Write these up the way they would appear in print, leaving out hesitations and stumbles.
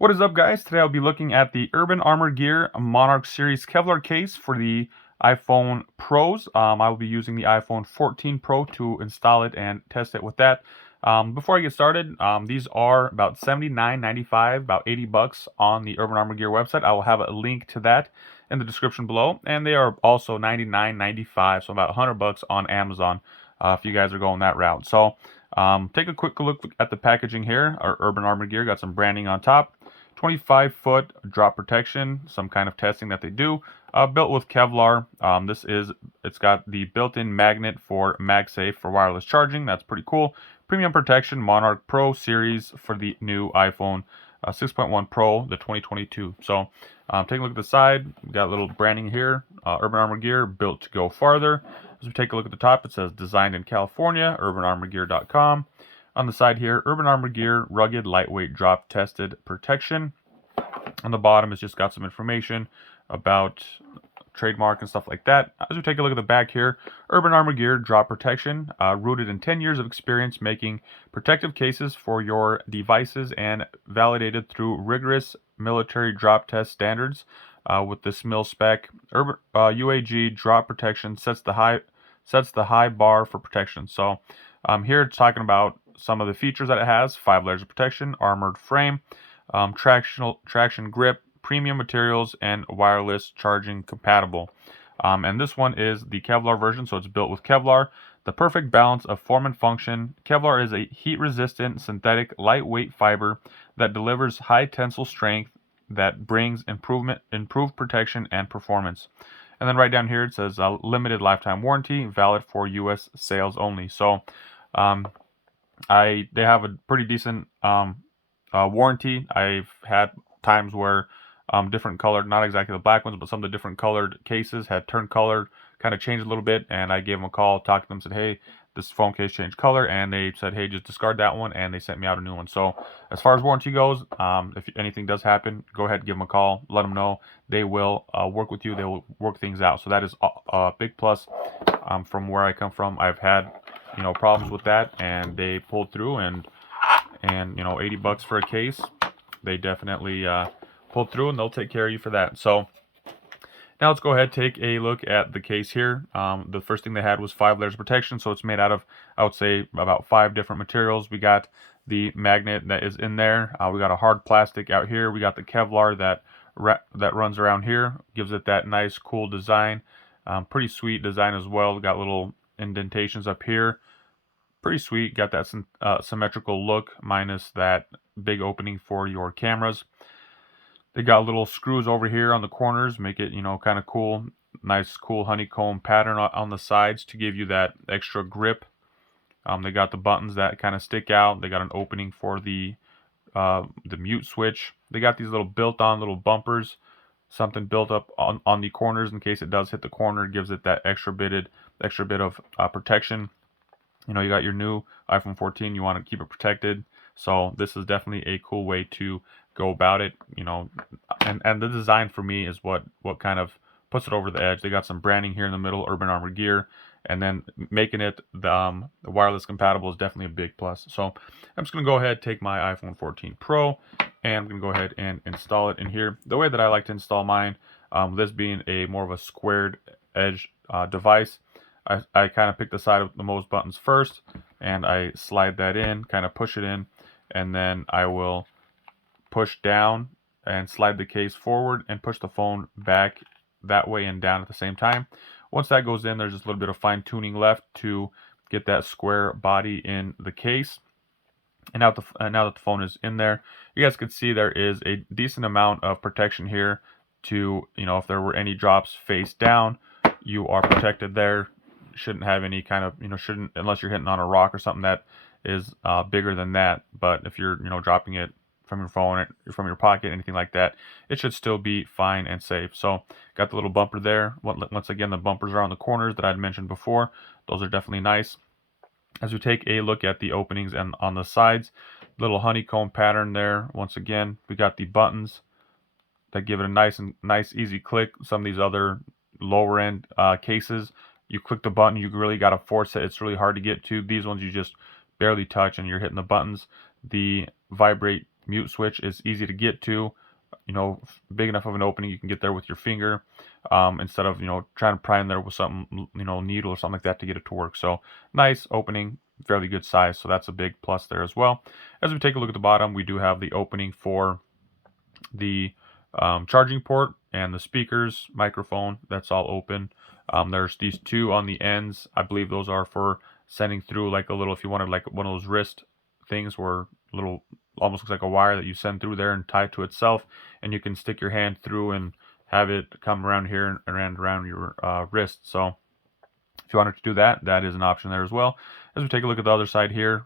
What is up, guys? Today I'll be looking at the Armor Gear Monarch Series Kevlar case for the iPhone Pros. I will be using the iPhone 14 Pro to install it and test it with that. Before I get started, these are about $79.95, about 80 bucks on the Armor Gear website. I will have a link to that in the description below, and they are also $99.95, so about 100 bucks on Amazon if you guys are going that route. So take a quick look at the packaging here. Our Armor Gear got some branding on top. 25-foot drop protection, some kind of testing that they do, built with Kevlar. It's got the built-in magnet for MagSafe for wireless charging. That's pretty cool. Premium protection, Monarch Pro series for the new iPhone 6.1 Pro, the 2022. So take a look at the side. We got a little branding here. Armor Gear, built to go farther. As we take a look at the top, it says designed in California, urbanarmorgear.com. On the side here, Armor Gear, rugged, lightweight, drop tested protection. On the bottom, it's just got some information about trademark and stuff like that. As we take a look at the back here, Armor Gear drop protection, rooted in 10 years of experience making protective cases for your devices and validated through rigorous military drop test standards. With this mil spec, UAG drop protection sets the high bar for protection. So here it's talking about some of the features that it has: 5 layers of protection, armored frame, traction grip, premium materials, and wireless charging compatible. And this one is the Kevlar version, so it's built with Kevlar. The perfect balance of form and function. Kevlar is a heat-resistant, synthetic, lightweight fiber that delivers high tensile strength that brings improved protection and performance. And then right down here it says limited lifetime warranty, valid for U.S. sales only. So they have a pretty decent warranty. I've had times where different colored, not exactly the black ones, but some of the different colored cases had turned color, kind of changed a little bit, and I gave them a call, talked to them, said, hey, this phone case changed color, and they said, hey, just discard that one, and they sent me out a new one. So as far as warranty goes, if anything does happen, go ahead and give them a call, let them know. They will work with you. They will work things out. So that is a big plus. From where I come from, I've had problems with that, and they pulled through, and 80 bucks for a case, they definitely pulled through, and they'll take care of you for that. So now let's go ahead and take a look at the case here. The first thing they had was 5 layers of protection, so it's made out of, I would say, about 5 different materials. We got the magnet that is in there. We got a hard plastic out here. We got the Kevlar that runs around here, gives it that nice, cool design. Pretty sweet design as well. We got little indentations up here. Pretty sweet. Got that symmetrical look, minus that big opening for your cameras. They got little screws over here on the corners, make it, kind of cool. Nice, cool honeycomb pattern on the sides to give you that extra grip. They got the buttons that kind of stick out. They got an opening for the mute switch. They got these little built-on little bumpers, something built up on the corners in case it does hit the corner. It gives it that extra bit of protection. You got your new iPhone 14, you want to keep it protected. So this is definitely a cool way to go about it, and the design for me is what kind of puts it over the edge. They got some branding here in the middle, Armor Gear, and then making it the wireless compatible is definitely a big plus. So I'm just going to go ahead, take my iPhone 14 Pro, and I'm going to go ahead and install it in here. The way that I like to install mine, this being a more of a squared edge device, I kind of pick the side of the most buttons first, and I slide that in, kind of push it in, and then I will push down and slide the case forward and push the phone back that way and down at the same time. Once that goes in, there's just a little bit of fine tuning left to get that square body in the case. And now that the phone is in there, you guys can see there is a decent amount of protection here to, if there were any drops face down, you are protected there. Shouldn't have any kind of, shouldn't, unless you're hitting on a rock or something that is bigger than that. But if you're, dropping it from your phone, from your pocket, anything like that, it should still be fine and safe. So got the little bumper there. Once again, the bumpers are on the corners that I'd mentioned before. Those are definitely nice. As we take a look at the openings and on the sides, little honeycomb pattern there. Once again, we got the buttons that give it a nice easy click. Some of these other lower end cases, you click the button, you really got to force it. It's really hard to get to. These ones you just barely touch and you're hitting the buttons. The vibrate mute switch is easy to get to. You know, big enough of an opening you can get there with your finger, instead of, you know, trying to pry in there with something, you know, needle or something like that to get it to work. So nice opening, fairly good size. So that's a big plus there as well. As we take a look at the bottom, we do have the opening for the charging port and the speakers, microphone. That's all open. There's these two on the ends. I believe those are for sending through like a little, if you wanted like one of those wrist things where little, almost looks like a wire that you send through there and tie it to itself, and you can stick your hand through and have it come around here and around your wrist. So if you wanted to do that, that is an option there as well. As we take a look at the other side here,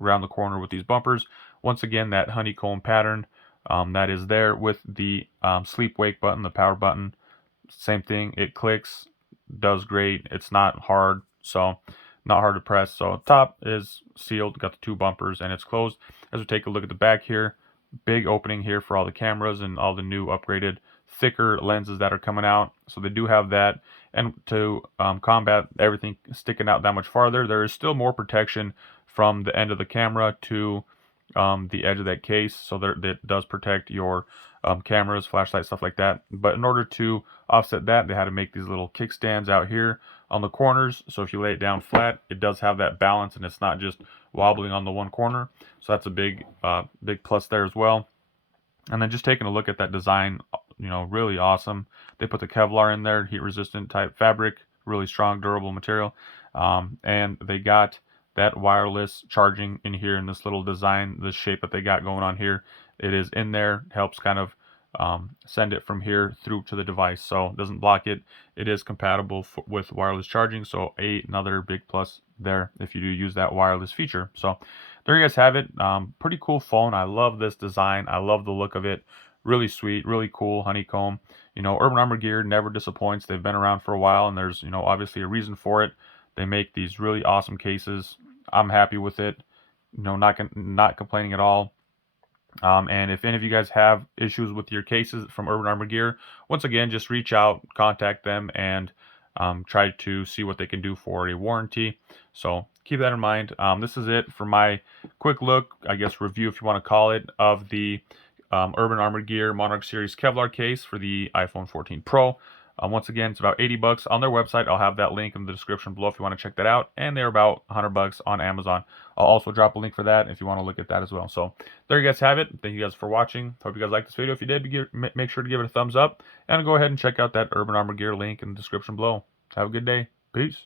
around the corner with these bumpers, once again, that honeycomb pattern, that is there with the sleep wake button, the power button. Same thing, it clicks, does great. It's not hard, so not hard to press. So top is sealed, got the two bumpers, and it's closed. As we take a look at the back here, big opening here for all the cameras and all the new upgraded thicker lenses that are coming out. So they do have that. And to combat everything sticking out that much farther, there is still more protection from the end of the camera to the edge of that case. So that does protect your cameras, flashlights, stuff like that. But in order to offset that, they had to make these little kickstands out here on the corners. So if you lay it down flat, it does have that balance and it's not just wobbling on the one corner. So that's a big plus there as well. And then just taking a look at that design, you know, really awesome. They put the Kevlar in there, heat resistant type fabric, really strong, durable material. And they got that wireless charging in here in this little design, this shape that they got going on here. It is in there, helps kind of send it from here through to the device, so it doesn't block it. It is compatible with wireless charging, so another big plus there if you do use that wireless feature. So there you guys have it. Pretty cool phone. I love this design. I love the look of it. Really sweet, really cool. Honeycomb. You know, Urban Armor Gear never disappoints. They've been around for a while, and there's, you know, obviously a reason for it. They make these really awesome cases. I'm happy with it. You know, not complaining at all. And if any of you guys have issues with your cases from Urban Armor Gear, once again, just reach out, contact them, and try to see what they can do for a warranty. So keep that in mind. This is it for my quick look, I guess review if you want to call it, of the Urban Armor Gear Monarch Series Kevlar case for the iPhone 14 Pro. Once again, it's about 80 bucks on their website. I'll have that link in the description below if you want to check that out. And they're about 100 bucks on Amazon. I'll also drop a link for that if you want to look at that as well. So there you guys have it. Thank you guys for watching. Hope you guys liked this video. If you did, make sure to give it a thumbs up. And go ahead and check out that Urban Armor Gear link in the description below. Have a good day. Peace.